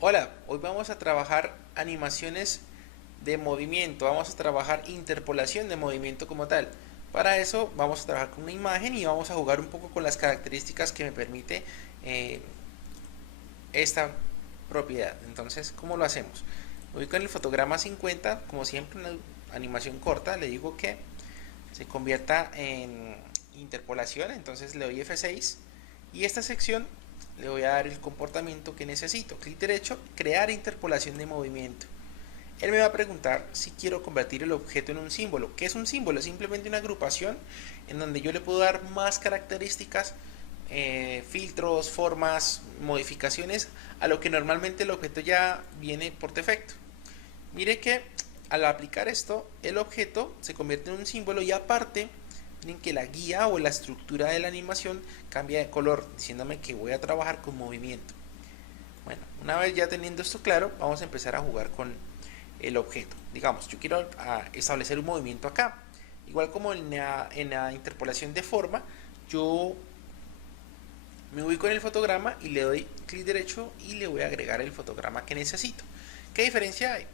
Hola, hoy vamos a trabajar animaciones de movimiento, vamos a trabajar interpolación de movimiento como tal. Para eso vamos a trabajar con una imagen y vamos a jugar un poco con las características que me permite eh, esta propiedad. Entonces, ¿cómo lo hacemos? Voy con el fotograma 50, como siempre una animación corta, le digo que se convierta en interpolación, entonces le doy F6 y esta sección le voy a dar el comportamiento que necesito. Clic derecho, crear interpolación de movimiento. Él me va a preguntar si quiero convertir el objeto en un símbolo. ¿Qué es un símbolo? Es simplemente una agrupación en donde yo le puedo dar más características, filtros, formas, modificaciones a lo que normalmente el objeto ya viene por defecto. Mire que al aplicar esto, el objeto se convierte en un símbolo y aparte, miren que la guía o la estructura de la animación cambia de color, diciéndome que voy a trabajar con movimiento. Bueno, una vez ya teniendo esto claro, vamos a empezar a jugar con el objeto. Digamos, yo quiero establecer un movimiento acá. Igual como en la interpolación de forma, yo me ubico en el fotograma y le doy clic derecho y le voy a agregar el fotograma que necesito. ¿Qué diferencia hay?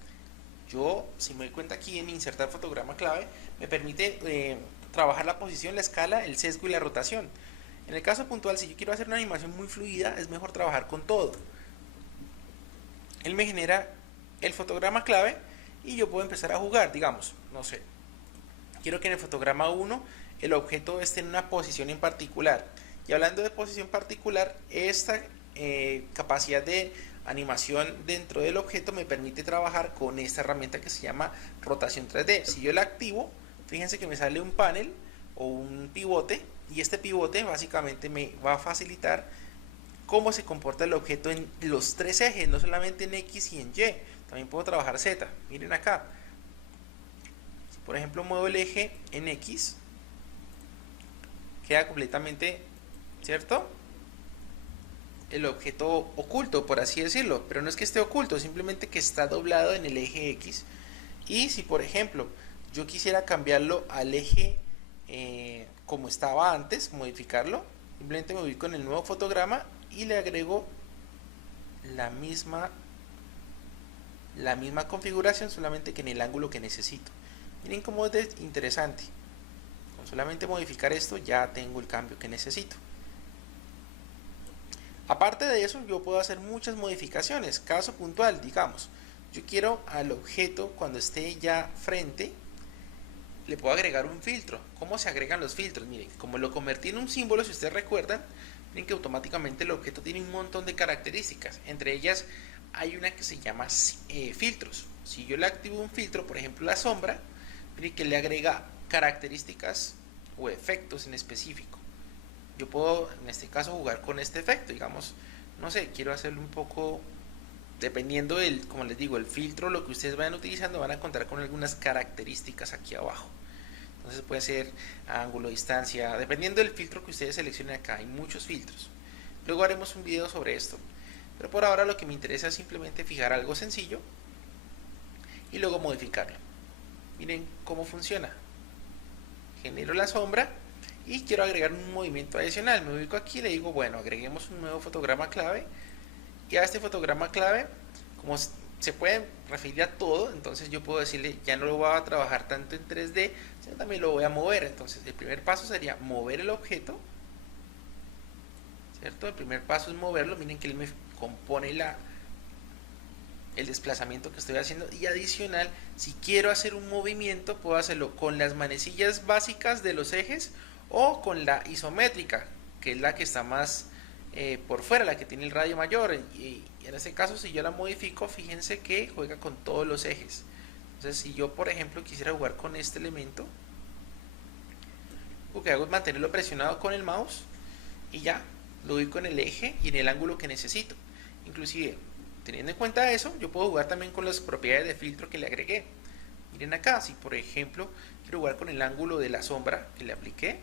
Yo, si me doy cuenta aquí en insertar fotograma clave, me permite trabajar la posición, la escala, el sesgo y la rotación. En el caso puntual, si yo quiero hacer una animación muy fluida, es mejor trabajar con todo. Él me genera el fotograma clave y yo puedo empezar a jugar, digamos, no sé, quiero que en el fotograma 1 el objeto esté en una posición en particular. Y hablando de posición particular, esta capacidad de animación dentro del objeto me permite trabajar con esta herramienta que se llama rotación 3D. Si yo la activo, fíjense que me sale un panel o un pivote y este pivote básicamente me va a facilitar cómo se comporta el objeto en los tres ejes, no solamente en X y en Y. También puedo trabajar Z. Miren acá. Si por ejemplo muevo el eje en X, queda completamente, ¿cierto? El objeto oculto, por así decirlo. Pero no es que esté oculto, simplemente que está doblado en el eje X. Y si por ejemplo yo quisiera cambiarlo al eje como estaba antes, modificarlo, simplemente me ubico en el nuevo fotograma y le agrego la misma la misma configuración, solamente que en el ángulo que necesito. Miren cómo es interesante. Con solamente modificar esto ya tengo el cambio que necesito. Aparte de eso, yo puedo hacer muchas modificaciones. Caso puntual, digamos, yo quiero al objeto cuando esté ya frente, le puedo agregar un filtro. ¿Cómo se agregan los filtros? Miren, como lo convertí en un símbolo, si ustedes recuerdan, miren que automáticamente el objeto tiene un montón de características. Entre ellas hay una que se llama filtros. Si yo le activo un filtro, por ejemplo la sombra, miren que le agrega características o efectos en específico. Yo puedo en este caso jugar con este efecto, digamos, no sé, quiero hacerlo un poco, dependiendo del, como les digo, el filtro, lo que ustedes vayan utilizando, van a contar con algunas características aquí abajo. Entonces puede ser ángulo, distancia, dependiendo del filtro que ustedes seleccionen acá. Hay muchos filtros. Luego haremos un video sobre esto. Pero por ahora lo que me interesa es simplemente fijar algo sencillo y luego modificarlo. Miren cómo funciona. Genero la sombra y quiero agregar un movimiento adicional. Me ubico aquí y le digo, bueno, agreguemos un nuevo fotograma clave. Y a este fotograma clave, como se puede referir a todo, entonces yo puedo decirle, ya no lo voy a trabajar tanto en 3D, sino también lo voy a mover. Entonces el primer paso sería mover el objeto, ¿cierto? El primer paso es moverlo. Miren que él me compone el desplazamiento que estoy haciendo, y adicional, si quiero hacer un movimiento puedo hacerlo con las manecillas básicas de los ejes o con la isométrica, que es la que está más por fuera, la que tiene el radio mayor, y en este caso si yo la modifico, fíjense que juega con todos los ejes. Entonces si yo por ejemplo quisiera jugar con este elemento, lo que hago es mantenerlo presionado con el mouse y ya lo ubico en el eje y en el ángulo que necesito. Inclusive, teniendo en cuenta eso, yo puedo jugar también con las propiedades de filtro que le agregué. Miren acá, si por ejemplo quiero jugar con el ángulo de la sombra que le apliqué,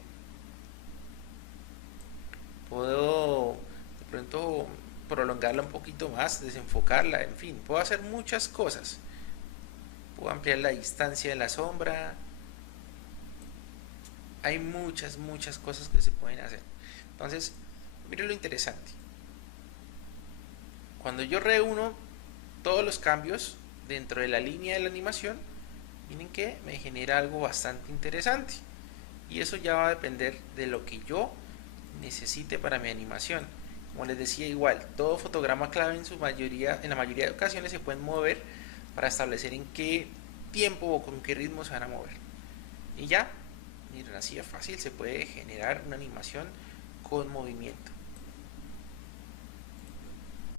puedo de pronto prolongarla un poquito más, desenfocarla, en fin, puedo hacer muchas cosas. Puedo ampliar la distancia de la sombra. Hay muchas cosas que se pueden hacer. Entonces, miren lo interesante. Cuando yo reúno todos los cambios dentro de la línea de la animación, miren que me genera algo bastante interesante. Y eso ya va a depender de lo que yo necesite para mi animación. Como les decía, igual, todo fotograma clave en la mayoría de ocasiones se pueden mover para establecer en qué tiempo o con qué ritmo se van a mover. Y ya, miren, así de fácil se puede generar una animación con movimiento.